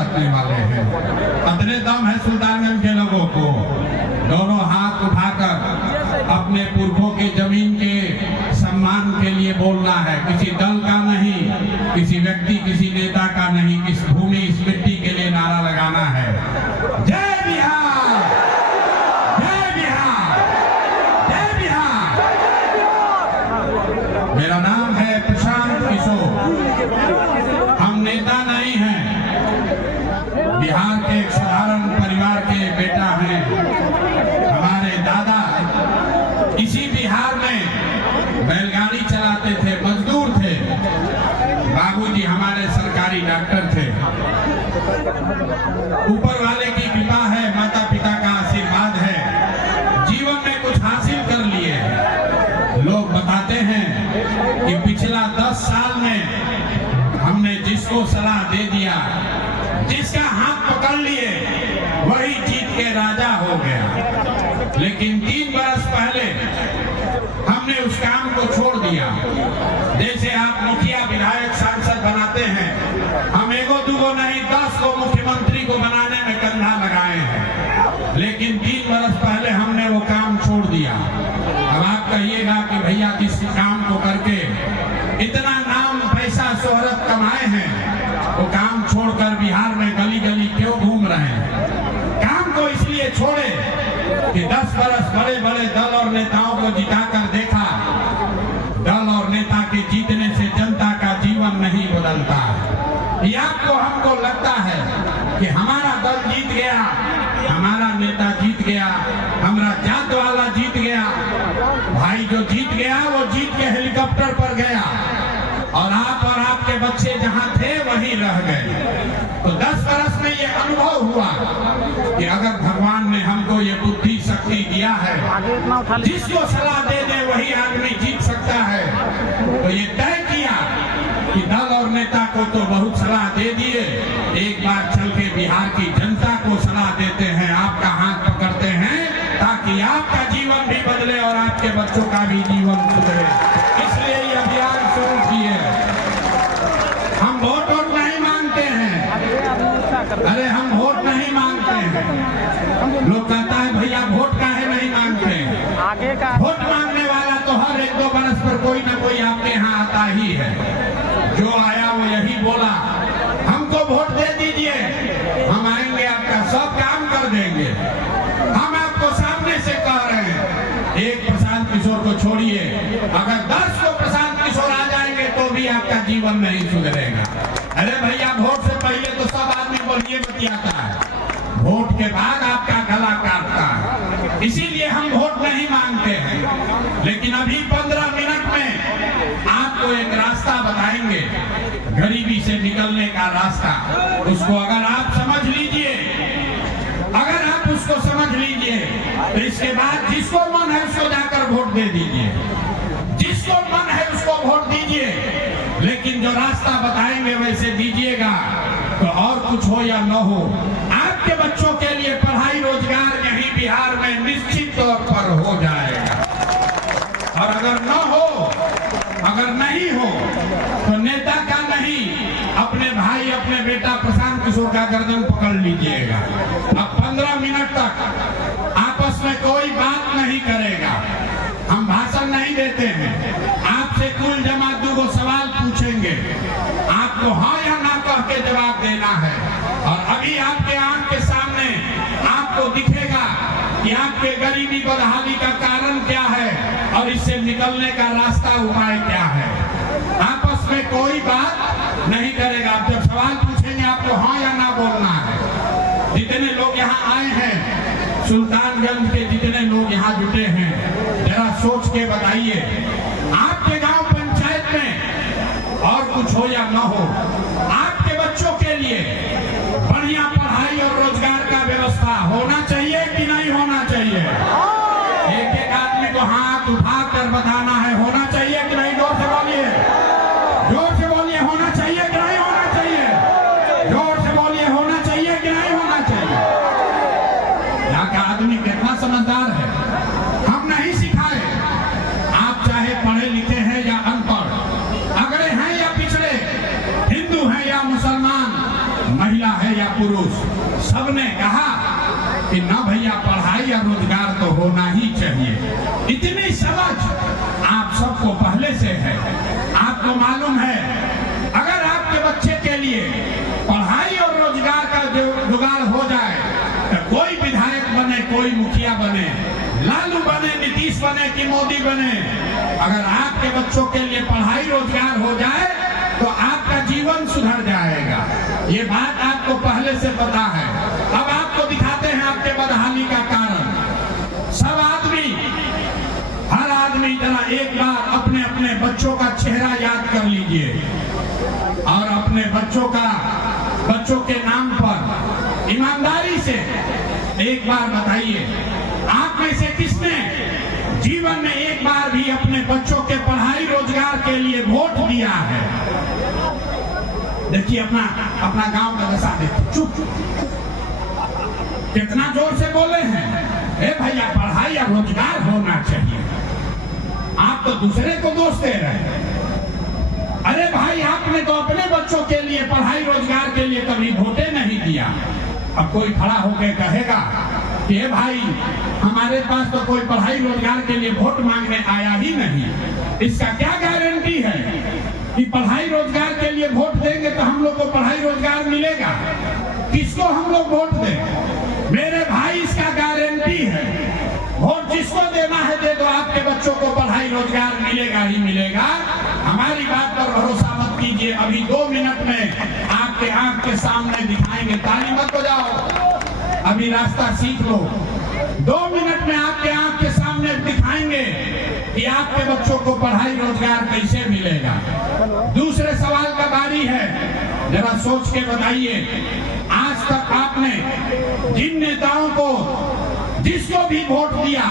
रखने वाले हैं। अपने दम है सुल्तानगंज के लोगों को दोनों हाथ उठाकर अपने पुरखों के जमीन के सम्मान के लिए बोलना है। किसी दल का नहीं, किसी व्यक्ति, किसी नेता का नहीं, इस भूमि, इस मिट्टी के लिए नारा लगाना है। जय बिहार, जय बिहार, जय बिहार। मेरा नाम है प्रशांत किशोर। हम नेता नहीं हैं, बिहार के एक साधारण परिवार के बेटा हैं। हमारे दादा इसी बिहार में बैलगाड़ी चलाते थे, मजदूर थे। बाबूजी हमारे सरकारी डॉक्टर थे। ऊपर वाले की कृपा है, माता पिता का आशीर्वाद है, जीवन में कुछ हासिल कर लिए। लोग बताते हैं कि पिछला 10 साल में हमने जिसको सलाह दे दिया, जिसका हाथ पकड़ लिए, वही जीत के राजा हो गया। लेकिन 3 बरस पहले हमने उस काम को छोड़ दिया। जैसे आप मुखिया, विधायक, सांसद बनाते हैं, हम एगो दूगो नहीं 10 को मुख्यमंत्री को बनाने में कंधा लगाए हैं। लेकिन 3 बरस पहले हमने वो काम छोड़ दिया। अब आप कहिएगा कि भैया जिस काम को करके इतना नाम, पैसा, शोहरत कमाए हैं, वो काम छोड़कर बिहार में गली गली क्यों घूम रहे हैं? काम को इसलिए छोड़े कि 10 बरस बड़े बड़े दल और नेताओं को जिताकर देखा। दल और नेता के जीतने से जनता का जीवन नहीं बदलता। ये आपको, हमको लगता है कि हमारा दल जीत गया, हमारा नेता जीत गया, हमारा जात वाला जीत गया। भाई जो जीत गया वो जीत के हेलीकॉप्टर पर गया और आप और आपके बच्चे जहां थे वहीं रह गए। तो 10 बरस में ये अनुभव हुआ कि अगर भगवान ने हमको ये बुद्धि शक्ति दिया है, जिसको सलाह दे दे वही आदमी जीत सकता है। तो ये तय किया कि दल और नेता को तो बहुत सलाह दे दिए, एक बार चल के बिहार की जनता को सलाह देते हैं, आपका हाथ पकड़ते हैं, ताकि आपका जीवन भी बदले और आपके बच्चों का भी जीवन सुधरे। इसलिए ये अभियान शुरू किए। हम वोट नहीं मांगते हैं। अरे हम वोट नहीं मांगते हैं। लोग कहता है भैया वोट काहे नहीं मांगते हैं? आगे का वोट मांगने वाला तो हर 1-2 बरस पर कोई ना कोई आपके यहाँ आता ही है। जो आया वो यही बोला, हमको वोट दे दीजिए, हम आएंगे, आपका सब काम कर देंगे। हम आपको सामने से कह रहे हैं, एक प्रशांत किशोर को छोड़िए, अगर 10 को प्रशांत किशोर आ जाएंगे तो भी आपका जीवन नहीं सुधरेगा। अरे भैया वोट से पहले तो सब आदमी बोलिए बतियाता है, वोट के बाद आपका गला काटता है। इसीलिए हम वोट नहीं मांगते हैं। लेकिन अभी 15 मिनट में आपको एक रास्ता बताएंगे, गरीबी से निकलने का रास्ता। उसको अगर आप समझ लीजिए, अगर आप उसको समझ लीजिए, तो इसके बाद जिसको मन है उसको जाकर वोट दे दीजिए, जिसको मन है उसको वोट दीजिए। लेकिन जो रास्ता बताएंगे वैसे दीजिएगा, तो और कुछ हो या न हो, आपके बच्चों के लिए पढ़ाई, रोजगार यहीं बिहार में निश्चित तौर पर हो जाएगा। और अगर न हो, अगर नहीं हो, तो नेता का नहीं, अपने भाई, अपने बेटा प्रशांत किशोर का गर्दन पकड़ लीजिएगा। अब 15 मिनट तक आपस में कोई बात नहीं करेगा, हम भाषण नहीं देते हैं। आपसे कुल जमा 2 सवाल पूछेंगे, आपको हाँ या ना कह के जवाब देना है। और अभी आपके आंख के सामने आपको दिखेगा कि आपके गरीबी बदहाली का कारण क्या है और इससे निकलने का रास्ता, उपाय क्या है। आपस में कोई बात नहीं करेगा। आप जब सवाल पूछेंगे आपको हाँ या ना बोलना है। जितने लोग यहाँ आए हैं, सुल्तानगंज के जितने लोग यहाँ जुटे हैं, जरा सोच के बताइए, आपके गांव पंचायत में और कुछ हो या न हो, आपके बच्चों के लिए बढ़िया पढ़ाई और रोजगार का व्यवस्था होना चाहिए कि नहीं होना चाहिए? एक एक आदमी को हाथ उठाकर बताना है, होना चाहिए कि नहीं? जोर से बोलिए, जोर से बोलिए, होना चाहिए कि नहीं होना चाहिए? जोर से बोलिए, होना चाहिए कि नहीं होना चाहिए? यहाँ का आदमी कितना समझदार है, हम नहीं सिखाए। आप चाहे पढ़े लिखे हैं या अनपढ़, अगड़े हैं या पिछड़े, हिंदू हैं या मुसलमान, महिला है या पुरुष सबने कहा कि ना भैया पढ़ाई और रोजगार तो होना ही चाहिए। इतनी समझ आप सबको पहले से है। आपको मालूम है अगर आपके बच्चे के लिए पढ़ाई और रोजगार का जुगाड़ हो जाए तो कोई विधायक बने, कोई मुखिया बने, लालू बने, नीतीश बने कि मोदी बने, अगर आपके बच्चों के लिए पढ़ाई रोजगार हो जाए तो आपका जीवन सुधर जाएगा। ये बात आपको पहले से पता है। अब आपको दिखाते हैं आपके बदहाली का कारण। सब आदमी, हर आदमी जरा एक बार अपने अपने बच्चों का चेहरा याद कर लीजिए और अपने बच्चों के नाम पर ईमानदारी से एक बार बताइए, आप में से किसने जीवन में एक बार भी अपने बच्चों के पढ़ाई रोजगार के लिए वोट दिया है? देखिए अपना गांव का दशा देखिए। चुप, कितना जोर से बोले हैं, ए भैया पढ़ाई या रोजगार होना चाहिए। आप तो दूसरे को दोष दे रहे हैं। अरे भाई आपने तो अपने बच्चों के लिए पढ़ाई रोजगार के लिए कभी वोटे नहीं दिया। अब कोई खड़ा होकर कहेगा कि भाई हमारे पास तो कोई पढ़ाई रोजगार के लिए वोट मांगने आया ही नहीं, इसका क्या गारंटी है कि पढ़ाई रोजगार के लिए वोट देंगे तो हम लोग को पढ़ाई रोजगार मिलेगा? किसको हम लोग वोट दें? मेरे भाई इसका गारंटी है, वोट जिसको देना है दे दो, आपके बच्चों को पढ़ाई रोजगार मिलेगा ही मिलेगा। हमारी बात पर भरोसा मत कीजिए, अभी 2 मिनट में आपके आंख के सामने दिखाएंगे। ताली मत बजाओ, अभी रास्ता सीख लो। 2 मिनट में आपके आंख के सामने दिखाएंगे कि आपके बच्चों को पढ़ाई रोजगार कैसे मिलेगा। दूसरे सवाल का बारी है, जरा सोच के बताइए, आज तक आपने जिन नेताओं को, जिसको भी वोट दिया,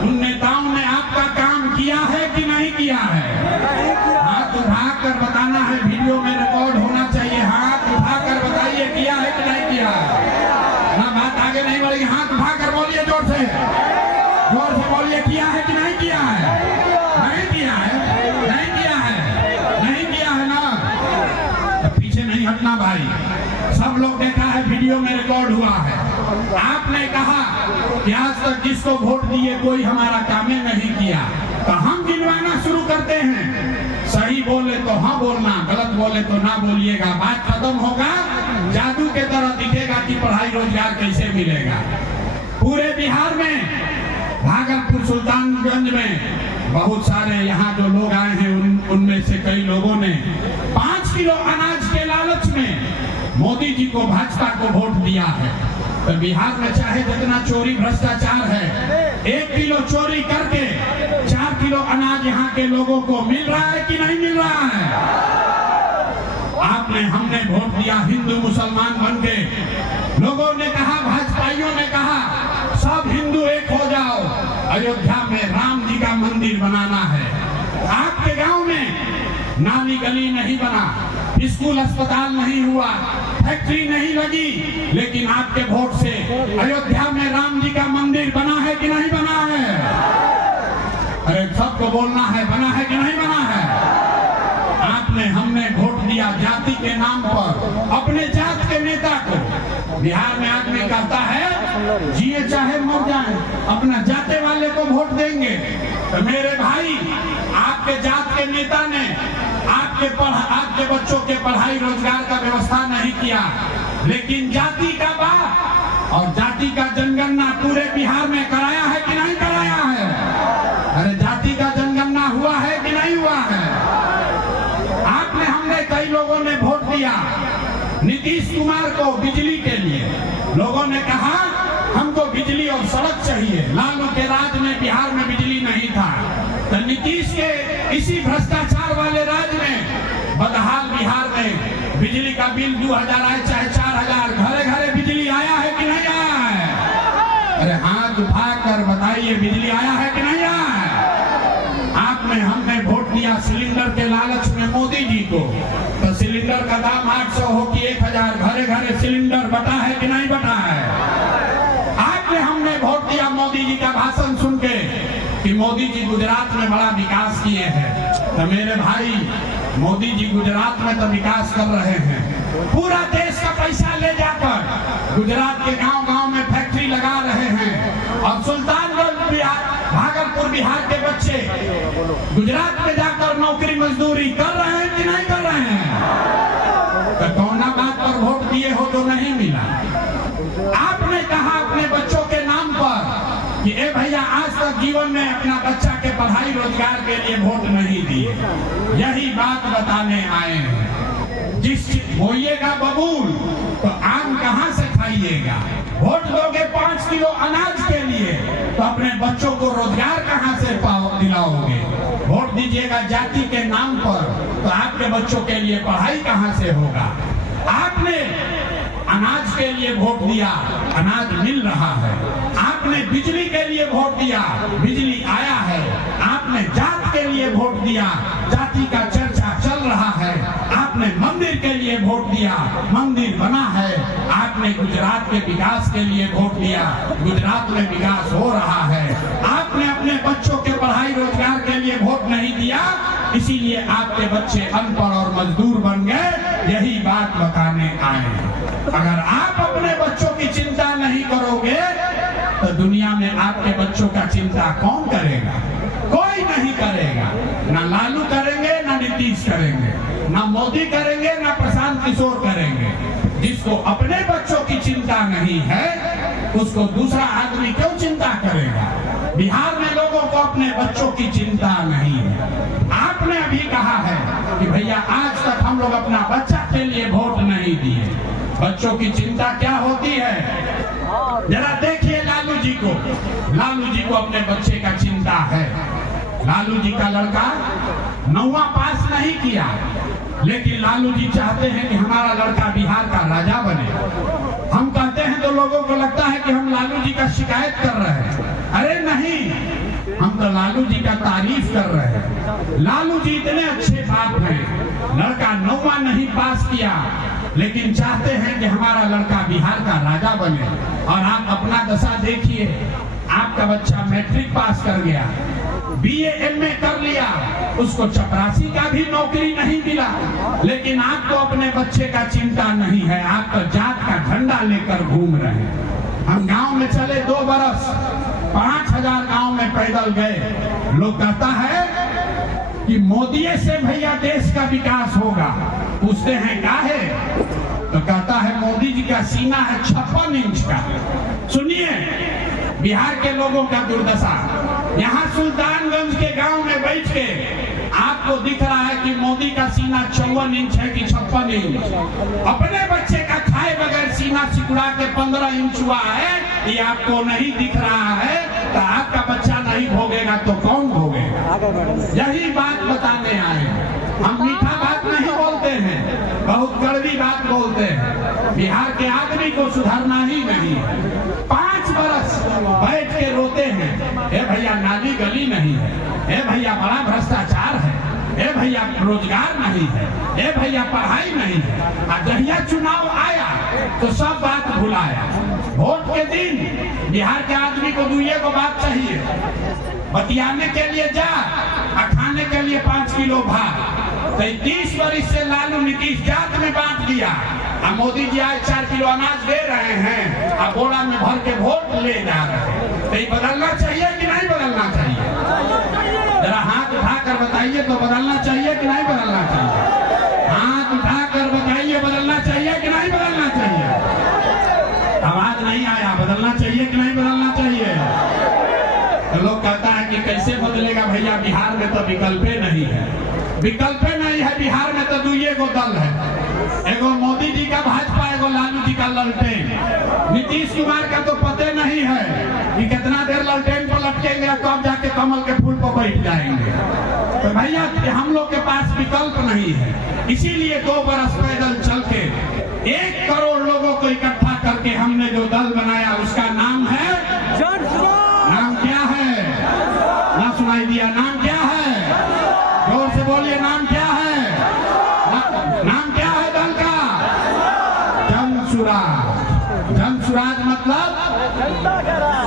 उन नेताओं ने आपका काम किया है कि नहीं किया है? हाथ उठाकर बताना है, वीडियो में रिकॉर्ड होना चाहिए। हाथ उठाकर बताइए किया है कि नहीं किया है। ना बात आगे नहीं बढ़ेगी, हाथ उठाकर बोलिए, जोर से बोलिए, किया है कि नहीं किया है? नहीं किया है, नहीं किया है, नहीं किया है ना। पीछे नहीं हटना भाई, सब लोग देखा है, वीडियो में रिकॉर्ड हुआ है। आपने कहा कि आज तक जिसको वोट दिए कोई हमारा काम नहीं किया, तो हम गिनवाना शुरू करते हैं। सही बोले तो हाँ बोलना, गलत बोले तो ना बोलिएगा। बात खत्म होगा, जादू के तरह दिखेगा कि पढ़ाई रोजगार कैसे मिलेगा। पूरे बिहार में, भागलपुर, सुल्तानगंज में बहुत सारे यहाँ जो लोग आए हैं उनमें से कई लोगों ने 5 किलो अनाज के लालच में मोदी जी को, भाजपा को वोट दिया है। तो बिहार में चाहे जितना चोरी भ्रष्टाचार है, 1 किलो चोरी करके 4 किलो अनाज यहाँ के लोगों को मिल रहा है कि नहीं मिल रहा है? हमने वोट दिया हिंदू मुसलमान बन के। लोगों ने कहा, भाजपाइयों ने कहा, सब हिंदू एक हो जाओ, अयोध्या में राम जी का मंदिर बनाना है। आपके गांव में नाली गली नहीं बना, स्कूल अस्पताल नहीं हुआ, फैक्ट्री नहीं लगी, लेकिन आपके वोट से अयोध्या में राम जी का मंदिर बना है कि नहीं बना है? अरे सबको बोलना है, बना है कि नहीं बना है? आपने, हमने वोट दिया जाति के नाम पर, अपने जात के नेता को। बिहार में आदमी कहता है जिए चाहे मर जाए, अपना जाते वाले को वोट देंगे। तो मेरे भाई, आपके जात के नेता ने आपके बच्चों के पढ़ाई रोजगार का व्यवस्था नहीं किया, लेकिन जाति का बात और जाति का जनगणना पूरे बिहार में कराया है कि नहीं कराया है? अरे जाति का जनगणना हुआ है कि नहीं हुआ है? आपने, हमने, कई लोगों ने वोट दिया नीतीश कुमार को बिजली के लिए। लोगों ने कहा हमको बिजली और सड़क चाहिए। लालू के राज में बिहार में बिजली नहीं था, तो नीतीश के इसी भ्रष्टाचार वाले राज में बदहाल बिहार में बिजली का बिल 2000 आए चाहे 4000, घरे घरे बिजली आया है कि नहीं आया है? अरे हाथ उठाकर बताइए, बिजली आया है कि नहीं आया है? आपने, हमने वोट दिया सिलेंडर के लालच में मोदी जी को, तो सिलेंडर का दाम 800 हो कि 1000, घरे घरे सिलेंडर बटा है कि नहीं बटा है? आपने, हमने वोट दिया मोदी जी का भाषण सुन के कि मोदी जी गुजरात में बड़ा विकास किए हैं। तो मेरे भाई, मोदी जी गुजरात में तो विकास कर रहे हैं, पूरा देश का पैसा ले जाकर गुजरात के गांव-गांव में फैक्ट्री लगा रहे हैं और सुल्तानगंज बिहार, भागलपुर बिहार के बच्चे गुजरात में जाकर नौकरी मजदूरी कर रहे हैं कि नहीं कर रहे हैं? तो कौना बात पर वोट दिए हो तो नहीं मिला? आपने कहा अपने बच्चों के नाम पर कि ए भैया आज तक जीवन में अपना बच्चा के पढ़ाई रोजगार के लिए वोट नहीं दिए। यही बात बताने आए हैं। जिस बोइएगा बबूल तो आम कहाँ से खाइएगा? वोट दोगे 5 किलो अनाज के लिए तो अपने बच्चों को रोजगार कहाँ से दिलाओगे? वोट दीजिएगा जाति के नाम पर तो आपके बच्चों के लिए पढ़ाई कहाँ से होगा? आपने अनाज के लिए वोट दिया, अनाज मिल रहा है। आपने बिजली के लिए वोट दिया, बिजली आया है। आपने जात के लिए वोट दिया, जाति का चर्चा चल रहा है। आपने मंदिर के लिए वोट दिया, मंदिर बना है। आपने गुजरात के विकास के लिए वोट दिया, गुजरात में विकास हो रहा है। आपने अपने बच्चों के पढ़ाई रोजगार के लिए वोट नहीं दिया, इसीलिए आपके बच्चे अनपढ़ और मजदूर बन गए। यही बात बताने आए हैं। अगर आप अपने बच्चों की चिंता नहीं करोगे तो दुनिया में आपके बच्चों का चिंता कौन करेगा? कोई नहीं करेगा। ना लालू करेंगे, ना नीतीश करेंगे, ना मोदी करेंगे, ना प्रशांत किशोर करेंगे। जिसको अपने बच्चों की चिंता नहीं है उसको दूसरा आदमी क्यों चिंता करेगा? बिहार में लोगों को अपने बच्चों की चिंता नहीं है। आपने अभी कहा है कि भैया आज तक हम लोग अपना बच्चा के लिए वोट नहीं दिए। बच्चों की चिंता क्या होती है? जरा देखिए लालू जी को। लालू जी को अपने बच्चे का चिंता है। लालू जी का लड़का 9वां पास नहीं किया, लेकिन लालू जी चाहते हैं कि हमारा लड़का बिहार का राजा बने। हम कहते हैं तो लोगों को लगता है कि हम लालू जी का शिकायत कर रहे हैं। अरे नहीं, हम तो लालू जी का तारीफ कर रहे हैं। लालू जी इतने अच्छे बाप हैं। लड़का 9वां नहीं पास किया, लेकिन चाहते हैं कि हमारा लड़का बिहार का राजा बने। और आप अपना दशा देखिए, आपका बच्चा मैट्रिक पास कर गया, BA MA कर लिया, उसको चपरासी का भी नौकरी नहीं मिला, लेकिन आपको अपने बच्चे का चिंता नहीं है। आप तो जात का झंडा लेकर घूम रहे हैं। हम गांव में चले 2 बरस, 5000 गांव में पैदल गए। लोग कहता है कि मोदी से भैया देश का विकास होगा। पूछते हैं क्या है तो कहता है मोदी जी का सीना है 56 इंच का। सुनिए बिहार के लोगों का दुर्दशा। यहाँ सुल्तानगंज के गांव में बैठ के आपको दिख रहा है कि मोदी का सीना 54 इंच है कि 56 इंच। अपने बच्चे का खाए बगैर सीना सिकुड़ा के 15 इंच हुआ है, ये आपको नहीं दिख रहा है। तो आपका बच्चा नहीं भोगेगा तो कौन भोगेगा? यही बात बताने आए हैं। हम मीठा बात नहीं बोलते हैं, बहुत कड़वी बात बोलते हैं। बिहार के आदमी को सुधरना ही नहीं है। 5 बरस बैठ के रोते हैं, ए भैया नाली गली नहीं है, ए भैया बड़ा भ्रष्टाचार है, ए भैया रोजगार नहीं है, ए भैया पढ़ाई नहीं है। और जहिया चुनाव आया तो सब बात भुलाया। वोट के दिन बिहार के आदमी को दुइये को बात चाहिए, बतियाने के लिए जा और खाने के लिए 5 किलो भात। 30 वर्ष से लालू नीतीश जात में बांट दिया और मोदी जी आज 4 किलो अनाज दे रहे हैं और बोरा में भर के वोट ले जा रहे हैं। तो ये बदलना चाहिए कि नहीं बदलना चाहिए? जरा हाथ उठाकर बताइए तो बदलना चाहिए कि नहीं बदलना चाहिए? हाथ उठाकर बताइए बदलना चाहिए कि नहीं बदलना चाहिए? आवाज नहीं आया। बदलना चाहिए कि नहीं बदलना चाहिए? तो लोग कहता है कि कैसे बदलेगा भैया, बिहार में तो विकल्प नहीं है। विकल्प नहीं है बिहार में तो दुइये को दल है। एगो मोदी जी का भाजपा, एगो लालू जी का ललटेन। नीतीश कुमार का तो पता नहीं है कि कितना देर ललटेन पर लटकेंगे तो जाके कमल के फूल पर बैठ जाएंगे। तो भैया हम लोग के पास विकल्प नहीं है, इसीलिए 2 बरस पैदल चल के 1 करोड़ लोगों को इकट्ठा करके हमने जो दल बनाया उसका नाम है, नाम क्या है? ना सुनाई दिया? नाम क्या है? जोर से बोलिए, नाम क्या है? नाम क्या है दल का? जनसुराज। जनसुराज मतलब?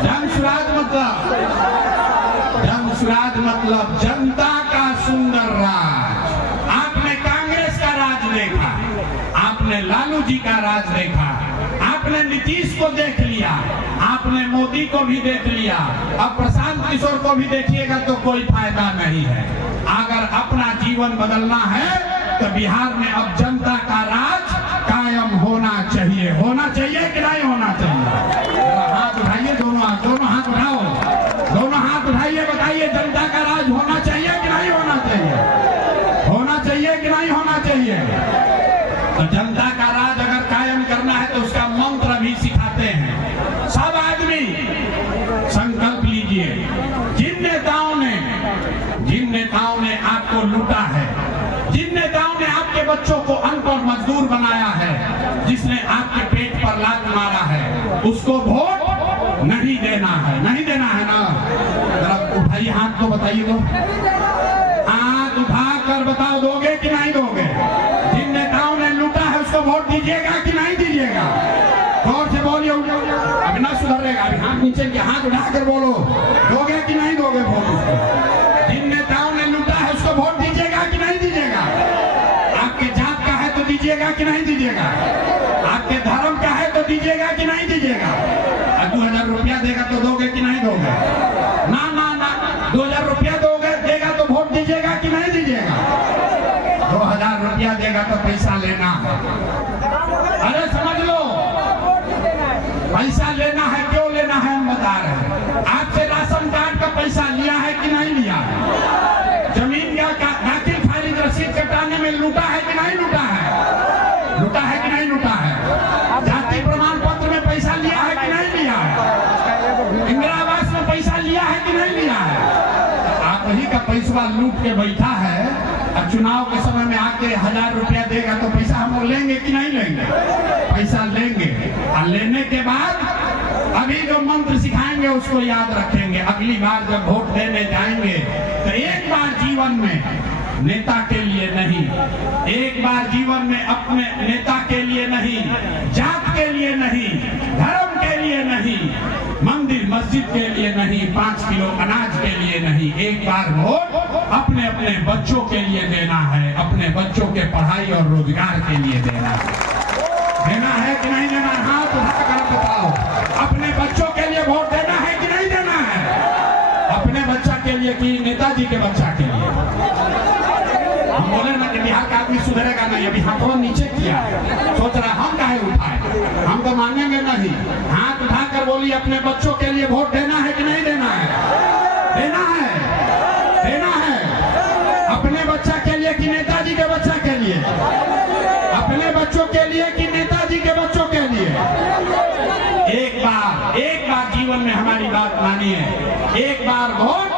जनसुराज मतलब? जनसुराज मतलब जनता का सुंदर राज। आपने कांग्रेस का राज देखा, आपने लाल जी का राज देखा, आपने नीतीश को देख लिया, आपने मोदी को भी देख लिया, अब प्रशांत किशोर को भी देखिएगा तो कोई फायदा नहीं है। अगर अपना जीवन बदलना है तो बिहार में अब जनता का राज कायम होना चाहिए। होना चाहिए कि नहीं होना चाहिए? हाथ उठाइए, दोनों हाथ उठाओ, दोनों हाथ उठाइए, बताइए जनता का राज होना चाहिए कि नहीं होना चाहिए? होना चाहिए कि नहीं होना चाहिए? तो जनता का राज अगर कायम करना है तो उसका मंत्र भी सिखाते हैं। सब आदमी संकल्प लीजिए। जिन नेताओं ने आपको लूटा है, जिन नेताओं ने आपके बच्चों को अनपढ़ मजदूर बनाया है, जिसने आपके पेट पर लात मारा है, उसको वोट नहीं देना है। नहीं देना है ना? जरा उठाइए हाथ तो बताइए, तो हाथ उठा कर बताओ, दोगे कि नहीं दोगे? जिन नेताओं ने लूटा है उसको वोट दीजिएगा कि नहीं दीजिएगा? गौर से बोलिए, अभी ना सुधरेगा। अभी हाथ नीचे के, हाथ उठाकर बोलो, दोगे कि नहीं दोगे वोट उसको? जिन नेताओं ने लूटा है उसको वोट दीजिएगा कि नहीं दीजिएगा? आपके जात का है तो दीजिएगा कि नहीं दीजिएगा? आपके धर्म का है तो दीजिएगा कि नहीं दीजिएगा? 2000 रुपया देगा तो दोगे कि नहीं दोगे? ना ना ना, 2000 रुपया दोगे देगा तो वोट दीजिएगा कि नहीं दीजिएगा? 2000 रुपया देगा तो पैसा लेना है। अरे समझ लो, पैसा लेना है। क्यों लेना है हम बता रहे हैं। आपसे राशन कार्ड का पैसा लिया है कि नहीं लिया? जमीन का दाखिल खारिज रसीद कटाने में लूटा है कि नहीं लूटा है? लूटा है कि नहीं लूटा है? जाति प्रमाण पत्र में पैसा लिया है कि नहीं लिया है? इंदिरा आवास में पैसा लिया है कि नहीं लिया है? आप ही का पैसा लूट के बैठा है। अब चुनाव के समय में आके 1000 रुपया देगा तो पैसा हम लोग लेंगे कि नहीं लेंगे? पैसा लेंगे, और लेने के बाद अभी जो मंत्र सिखाएंगे उसको याद रखेंगे। अगली बार जब वोट देने जाएंगे तो एक बार जीवन में नेता के लिए नहीं, एक बार जीवन में अपने नेता के लिए नहीं, जात के लिए नहीं, धर्म के लिए नहीं, मंदिर मस्जिद के लिए नहीं, 5 किलो अनाज के लिए नहीं, एक बार वोट अपने अपने बच्चों के लिए देना है, अपने बच्चों के पढ़ाई और रोजगार के लिए देना है। देना है कि नहीं देना? हाथ उठाकर बताओ। अपने बच्चों के लिए वोट देना है कि नहीं देना है? अपने बच्चा के लिए कि नेताजी के बच्चा के लिए? हम बोले ना कि बिहार का आदमी सुधरेगा नहीं। अभी हाथों नीचे किया, सोच रहा हम काहे उठाए, हम तो मानेंगे नहीं। हाथ उठाकर बोलिए, अपने बच्चों के लिए वोट देना है कि नहीं देना है? देना है, देना है। अपने बच्चा के लिए कि नेताजी के बच्चा के लिए? अपने बच्चों के लिए कि नेताजी के बच्चों के लिए? एक बार जीवन में हमारी बात मानिए, एक बार वोट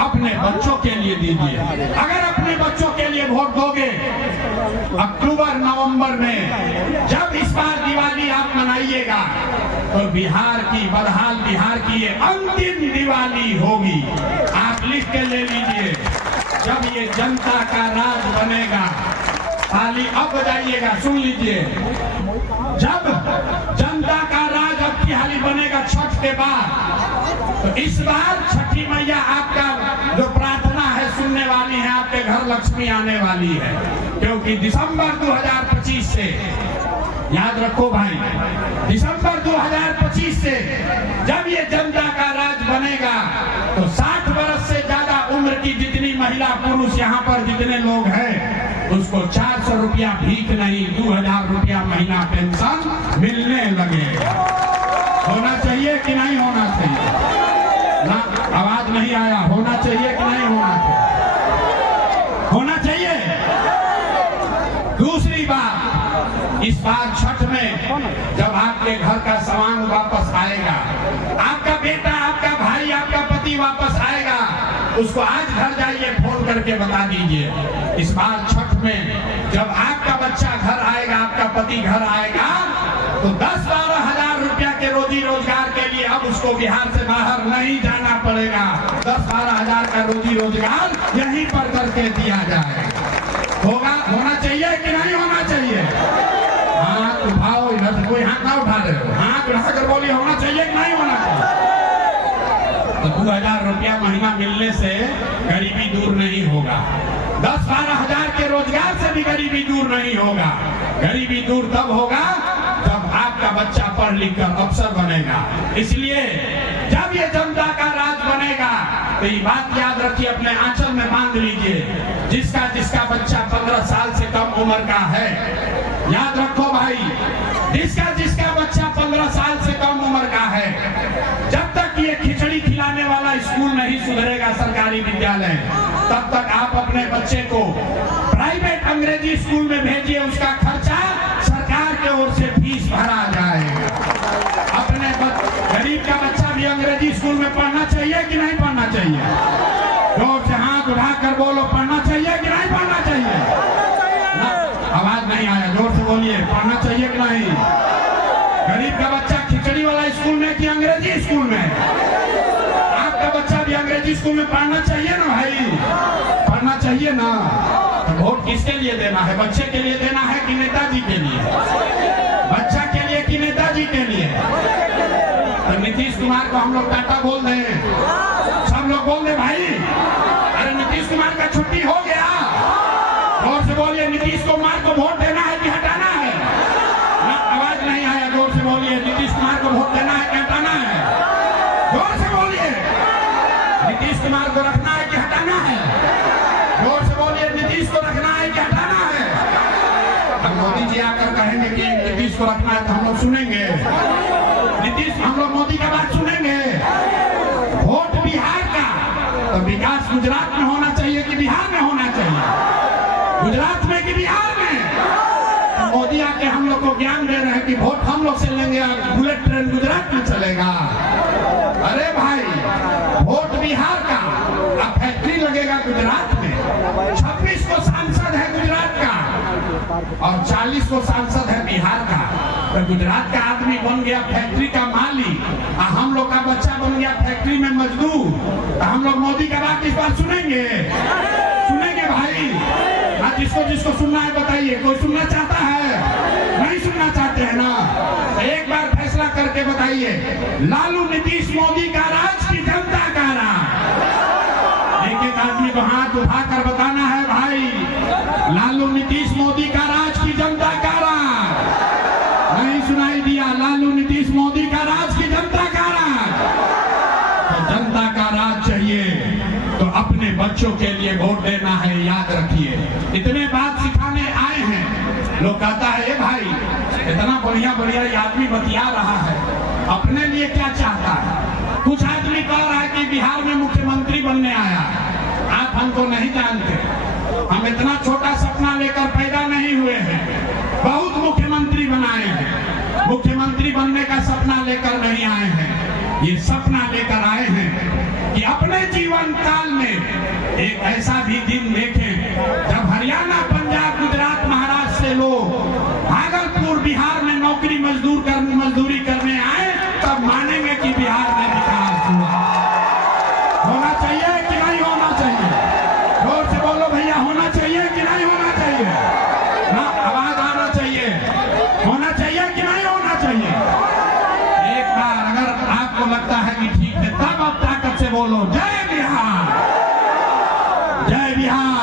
अपने बच्चों के लिए दीजिए। अगर अपने बच्चों के लिए वोट दोगे, अक्टूबर नवंबर में जब इस बार दिवाली आप मनाइएगा तो बिहार की, बदहाल बिहार की ये अंतिम दिवाली होगी। आप लिख के ले लीजिए। जब ये जनता का राज बनेगा, ताली अब बजाइएगा, सुन लीजिए। जब जनता का राज अब की हाली बनेगा छठ के बाद, तो इस बार छठी मैया आपका जो प्रार्थना है सुनने वाली है, आपके घर लक्ष्मी आने वाली है। क्योंकि दिसंबर 2025 से, याद रखो भाई, दिसंबर 2025 से जब ये जनता का राज बनेगा तो 60 वर्ष से ज्यादा उम्र की जितनी महिला पुरुष यहाँ पर जितने लोग हैं, उसको 400 रुपया भीख नहीं, 2000 रुपया महीना पेंशन मिलने लगे। होना चाहिए कि नहीं होना चाहिए? ना, आवाज नहीं आया। होना चाहिए कि नहीं होना चाहिए? होना चाहिए। दूसरी बात, इस बार छठ में जब आपके घर का सामान वापस आएगा, आपका बेटा, आपका भाई, आपका पति वापस आएगा, उसको आज घर जाइए, फोन करके बता दीजिए। इस बार छठ में जब आपका बच्चा घर आएगा, आपका पति घर आएगा, तो 10-12 हजार रुपया के रोजी रोजगार के लिए अब उसको बिहार से बाहर नहीं जाना पड़ेगा। 10-12 हजार का रोजी रोजगार यहीं पर करके दिया जाए। होगा, होना चाहिए कि नहीं होना चाहिए? हाथ उठाओ, इधर से कोई हाथ ना उठा रहे हो, हाथ उठाकर बोलिए होना चाहिए कि नहीं होना चाहिए? तो 2000 रुपया महीना मिलने से गरीबी दूर नहीं होगा। 10-12 हजार के रोजगार से भी गरीबी दूर नहीं होगा। गरीबी दूर तब होगा जब आपका बच्चा पढ़ लिख कर अफसर बनेगा। इसलिए जब ये जनता का राज बनेगा तो ये बात याद रखिए, अपने आंचल में बांध लीजिए, जिसका जिसका बच्चा 15 साल से कम उम्र का है, याद रखो भाई, जिसका जिसका बच्चा 15 साल से कम उम्र का है, जब तक ये खिचड़ी खिलाने वाला स्कूल नहीं सुधरेगा सरकारी विद्यालय, तब तक आप अपने बच्चे को प्राइवेट अंग्रेजी स्कूल में भेजिए। उसका खर्चा सरकार के ओर से फीस भरा जाएगा। अपने गरीब का बच्चा भी अंग्रेजी स्कूल में पढ़ना चाहिए कि नहीं पढ़ना चाहिए? जोर से हाथ उठाकर बोलो, पढ़ना चाहिए कि नहीं पढ़ना चाहिए? आवाज नहीं आया, जोर से बोलिए, पढ़ना चाहिए कि नहीं? गरीब का बच्चा खिचड़ी वाला स्कूल में कि अंग्रेजी स्कूल में? आपका बच्चा भी अंग्रेजी स्कूल में पढ़ना चाहिए ना भाई, पढ़ना चाहिए ना। तो वोट किसके लिए देना है? बच्चे के लिए देना है कि नेताजी के लिए? बच्चा के लिए कि नेताजी के लिए? तो नीतीश कुमार को हम लोग टाटा बोल दें, सब लोग बोल दे भाई, अरे नीतीश कुमार का छुट्टी हो गया। जोर से बोलिए, नीतीश कुमार को वोट देना है कि हटाना है? आवाज नहीं आया, जोर से बोलिए, नीतीश कुमार को वोट देना है कि हटाना है? जोर से बोलिए, नीतीश कुमार को रखना है कि हटाना है? जोर से बोलिए, नीतीश को रखना है कि हटाना है? अब मोदी जी आकर कहेंगे कि नीतीश को रखना है तो हम लोग सुनेंगे? नीतीश, हम लोग मोदी का बात सुनेंगे? वोट बिहार का, तो विकास गुजरात में होना चाहिए कि बिहार में होना चाहिए? गुजरात में कि बिहार में? तो मोदी आके हम लोग को ज्ञान दे रहे हैं कि वोट हम लोग से लेंगे और बुलेट ट्रेन गुजरात में चलेगा। अरे भाई, वोट बिहार का, अब फैक्ट्री लगेगा गुजरात में। 26 को सांसद है गुजरात का और 40 को सांसद है बिहार का। तो गुजरात का आदमी बन गया फैक्ट्री का मालिक और हम लोग का बच्चा बन गया फैक्ट्री में मजदूर। तो हम लोग मोदी का बात इस बार सुनेंगे? सुनेंगे भाई? हाँ, जिसको जिसको सुनना है बताइए। कोई सुनना चाहता है? नहीं सुनना चाहते हैं ना? तो एक बार फैसला करके बताइए, लालू नीतीश मोदी का राज की जनता का राज? एक एक आदमी को हाथ उठाकर बताना है भाई, लालू नीतीश मोदी का राज की जनता का राज? नहीं सुनाई दिया? लालू नीतीश मोदी का राज की जनता का राज? तो जनता का राज चाहिए तो अपने बच्चों के लिए वोट देना है, याद रखिए। इतने बात सिखाने आए हैं। लोग कहता है, ये भाई इतना बढ़िया बढ़िया आदमी बतिया रहा है, अपने लिए क्या चाहता है? कुछ आदमी कह रहा है कि बिहार में मुख्यमंत्री बनने आया। आप हमको नहीं जानते, हम इतना छोटा सपना लेकर पैदा नहीं हुए हैं, बहुत मुख्यमंत्री बनाए हैं। मुख्यमंत्री बनने का सपना लेकर नहीं आए हैं, ये सपना लेकर आए हैं कि अपने जीवन काल में एक ऐसा भी दिन देखें जब हरियाणा, पंजाब, गुजरात, महाराष्ट्र से लोग भागलपुर, बिहार में मजदूरी करने आए, तब मानेंगे कि बिहार में विकास हुआ। होना चाहिए कि नहीं होना चाहिए? जोर से बोलो भैया, होना चाहिए कि नहीं होना चाहिए? ना, आवाज आना चाहिए। होना चाहिए कि नहीं होना चाहिए? एक बार अगर आपको लगता है कि ठीक है, तब आप ताकत से बोलो, जय बिहार, जय बिहार।